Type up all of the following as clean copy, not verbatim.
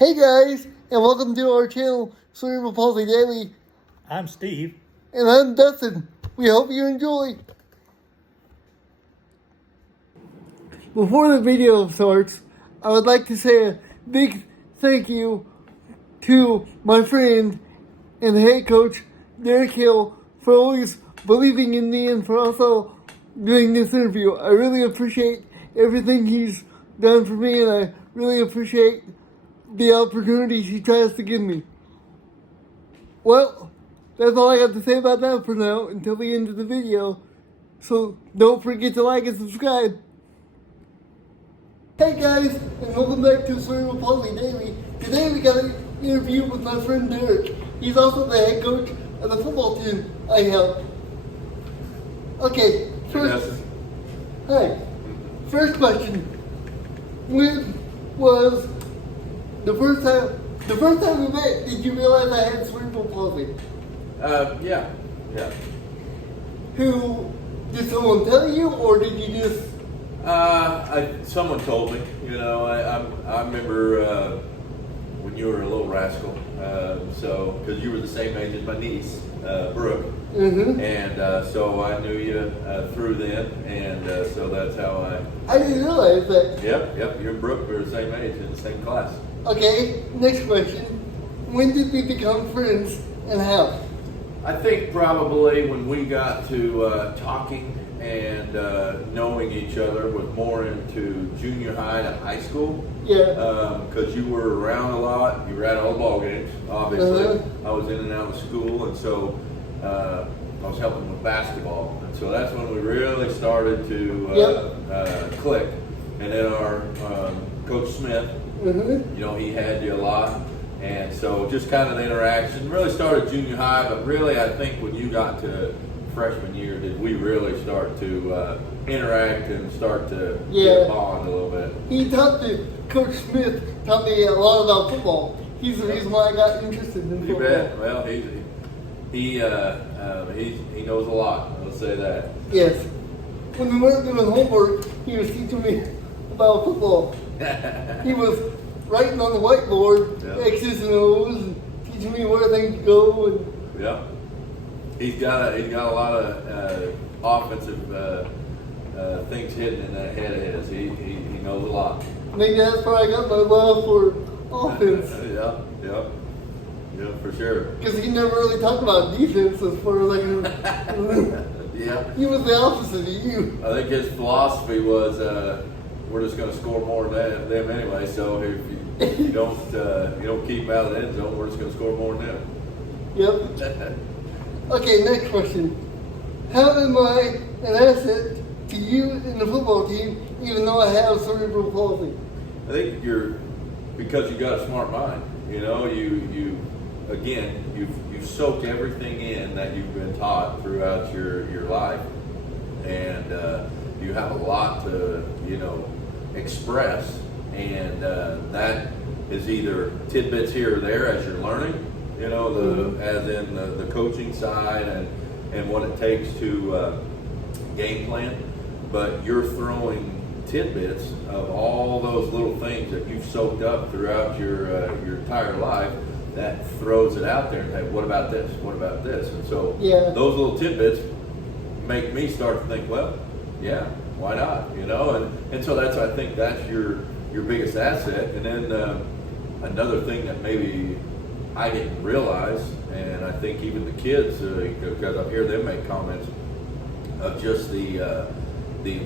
Hey guys, and welcome to our channel, Cerebral Palsy Daily. I'm Steve. And I'm Dustin. We hope you enjoy. Before the video starts, I would like to say a big thank you to my friend and head coach, Derek Hill, for always believing in me and for also doing this interview. I really appreciate everything he's done for me, and I really appreciate the opportunities he tries to give me. Well, that's all I got to say about that for now until the end of the video. So don't forget to like and subscribe. Hey guys, and welcome back to Cerebral Palsy Daily. Today we got an interview with my friend Derek. He's also the head coach of the football team I help. Okay, first question. When was the first time we met, did you realize I had cerebral palsy? Yeah. Who, did someone tell you, or did you just? Someone told me. You know, I remember when you were a little rascal. Because you were the same age as my niece, Brooke, and so I knew you through then, and so that's how I didn't realize that. Yep. You and Brooke were the same age in the same class. Okay, next question. When did we become friends and how? I think probably when we got to talking and knowing each other was more into junior high to high school. Yeah. Because you were around a lot. You were at all the ball games, obviously. I was in and out of school, and so I was helping with basketball. And so that's when we really started to click. And then our Coach Smith, you know, he had you a lot. And so just kind of the interaction really started junior high, but really I think when you got to freshman year did we really start to interact and start to get a bond a little bit. Coach Smith taught me a lot about football. He's the reason why I got interested in football. You bet. Well, he knows a lot, I'll say that. Yes. When we weren't doing homework, he was teaching me about football. He was writing on the whiteboard, X's and O's, and teaching me where things go. And yeah. He's got a lot of offensive things hidden in that head of his. He knows a lot. Maybe that's where I got my love for offense. Yeah, for sure. Because he never really talked about defense as far as I can. Yeah. He was the opposite of you. I think his philosophy was we're just going to score more than them anyway. So if you don't keep them out of the end zone, we're just going to score more than them. Yep. Okay, next question. How am I an asset to you in the football team, even though I have cerebral palsy? I think because you got a smart mind. You know, you soak everything in that you've been taught throughout your life, and you have a lot to express, and that is either tidbits here or there as you're learning. You know, as in the coaching side and what it takes to game plan, but you're throwing tidbits of all those little things that you've soaked up throughout your entire life that throws it out there and say, what about this? What about this? And so those little tidbits make me start to think, well, yeah, why not? You know, and so I think that's your biggest asset. And then another thing that maybe I didn't realize, and I think even the kids, because I hear them make comments of just the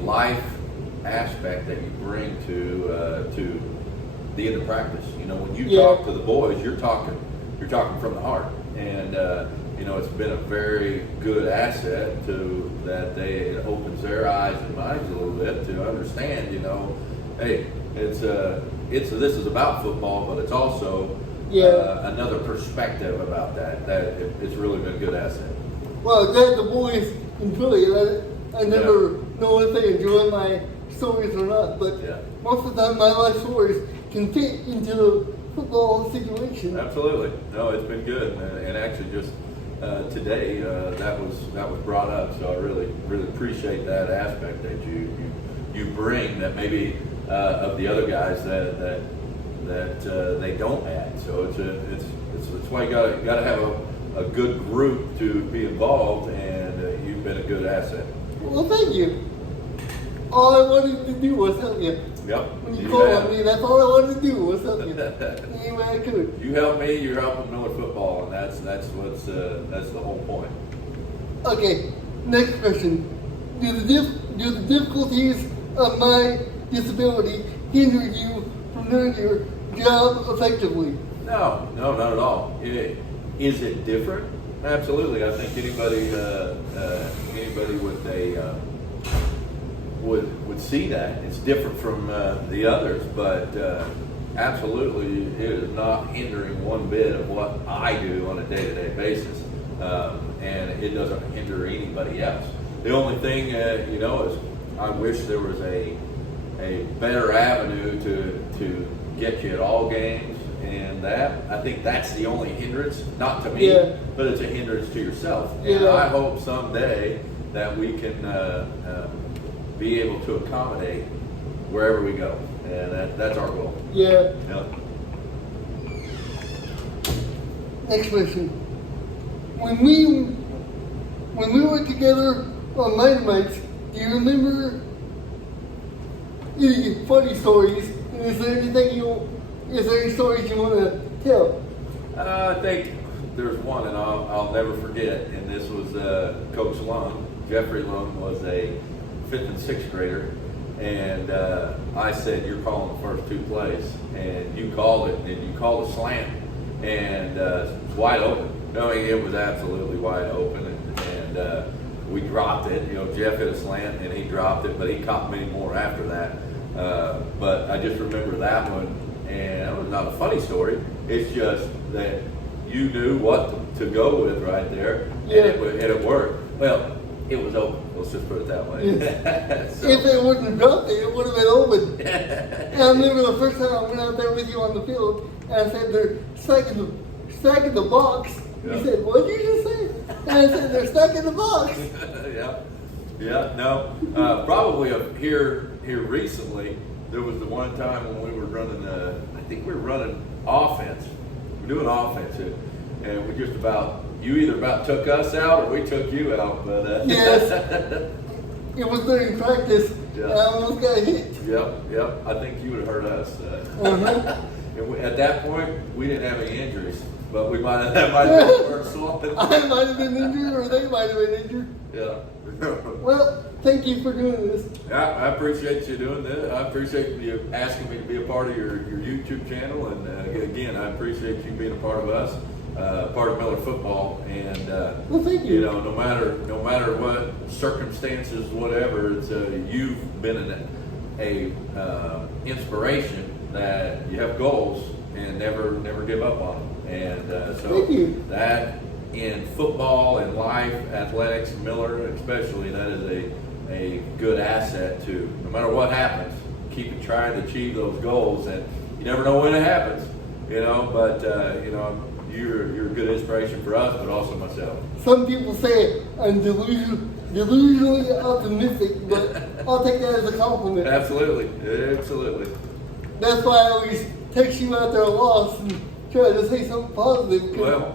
life aspect that you bring to the end of practice. You know, when you talk to the boys, you're talking from the heart, and it's been a very good asset to that. It opens their eyes and minds a little bit to understand. You know, hey, this is about football, but it's also another perspective about that it's really been a good asset. Well, glad the boys enjoy it. I never know if they enjoy my stories or not, but most of the time my life stories can fit into the football situation. Absolutely. No, it's been good, and actually just today that was brought up, so I really appreciate that aspect that you bring that maybe of the other guys that that they don't add. So it's why you gotta have a good group to be involved, and you've been a good asset. Well, thank you. All I wanted to do was help you. Yep. When you You called have. on me, that's all I wanted to do was help you. Any way I could. You help me, you're helping Miller football, and that's the whole point. Okay, next question. Do the difficulties of my disability hinder you from doing your job effectively? No, not at all. Is it different? Absolutely. I think anybody with a would see that it's different from the others, but absolutely it is not hindering one bit of what I do on a day-to-day basis, and it doesn't hinder anybody else. The only thing is I wish there was a better avenue to get you at all games, and that I think that's the only hindrance, not to me, Yeah. but it's a hindrance to yourself. Yeah. And I hope someday that we can be able to accommodate wherever we go, and that's our goal. Yeah. Yeah. Next question. When we were together on Dynamite, do you remember any funny stories? And is there any stories you want to tell? I think there's one, and I'll never forget. And this was Coach Lund. Jeffrey Lund was a 5th and 6th grader, and I said, "You're calling the first two plays," and you called it, and you called a slant, and it's wide open. No, it was absolutely wide open, and we dropped it. Jeff hit a slant, and he dropped it, but he caught many more after that. But I just remember that one, and it was not a funny story. It's just that you knew what to go with right there, Yeah. and it worked. Well, it was open. Let's just put it that way. So- If it wouldn't have dropped it, it would have been open. And I remember the first time I went out there with you on the field, and I said they're stacking the box. Yeah. You said, "What did you just say?" And I said they're stacking the box. yeah. No, probably here recently. There was the one time when we were running. I think we were running offense. We're doing offense, and we just about. You either about took us out or we took you out, but Yes. It was during practice. Yeah. And I almost got hit. Yep. I think you would have hurt us. Uh-huh. And at that point, we didn't have any injuries, but we might have been the first one. I might have been injured, or they might have been injured. Yeah. Well, thank you for doing this. I appreciate you doing this. I appreciate you asking me to be a part of your YouTube channel, and again, I appreciate you being a part of us, part of Miller football. And Well, thank you. no matter what circumstances, whatever, it's you've been a inspiration that you have goals and never give up on them. And so Thank you. that in football and life, athletics, Miller especially, that is a good asset to, no matter what happens, keep trying to achieve those goals. And you never know when it happens, but you're a good inspiration for us, but also myself. Some people say I'm delusionally optimistic, but I'll take that as a compliment. Absolutely. That's why I always text you after a loss and try to say something positive. 'Cause Well,